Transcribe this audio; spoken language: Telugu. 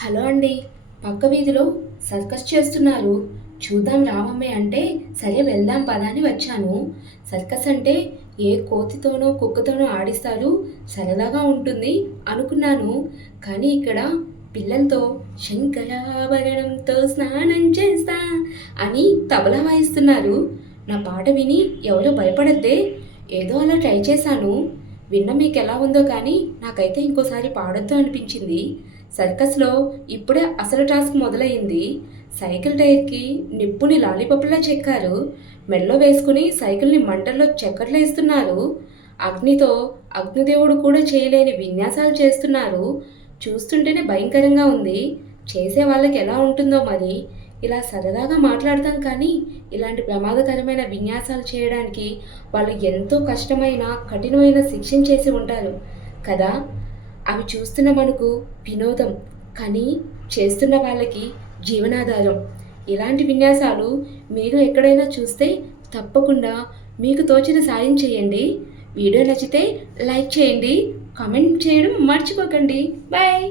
హలో అండి. పక్క వీధిలో సర్కస్ చేస్తున్నారు. చూద్దాం రావమ్మే అంటే, సరే వెళ్దాం పద అని వచ్చాను. సర్కస్ అంటే ఏ కోతితోనో, కుక్కతోనో ఆడిస్తారు. సరదాగా ఉంటుంది అనుకున్నాను. కానీ ఇక్కడ పిల్లలతో శంకరాభరణంతో స్నానం చేస్తా అని తబలా వాయిస్తున్నారు. నా పాట విని ఎవరో భయపడద్దే. ఏదో అలా ట్రై చేశాను. విన్న మీకెలా ఉందో కానీ నాకైతే ఇంకోసారి పాడొద్దు అనిపించింది. సర్కస్‌లో ఇప్పుడే అసలు టాస్క్ మొదలయింది. సైకిల్ టైర్‌కి నిప్పుని లాలీపప్పులా చెక్కారు. మెడలో వేసుకుని సైకిల్‌ని మంటల్లో చక్కర్లేస్తున్నారు. అగ్నితో అగ్నిదేవుడు కూడా చేయలేని విన్యాసాలు చేస్తున్నారు. చూస్తుంటేనే భయంకరంగా ఉంది. చేసే వాళ్ళకి ఎలా ఉంటుందో మరి. ఇలా సరదాగా మాట్లాడతాం కానీ ఇలాంటి ప్రమాదకరమైన విన్యాసాలు చేయడానికి వాళ్ళు ఎంతో కష్టమైన, కఠినమైన శిక్షను చేసి ఉంటారు కదా! అవి చూస్తున్న మనకు వినోదం, కానీ చేస్తున్న వాళ్ళకి జీవనాధారం. ఇలాంటి విన్యాసాలు మీరు ఎక్కడైనా చూస్తే తప్పకుండా మీకు తోచిన సాయం చేయండి. వీడియో నచ్చితే లైక్ చేయండి, కామెంట్ చేయడం మర్చిపోకండి. బాయ్.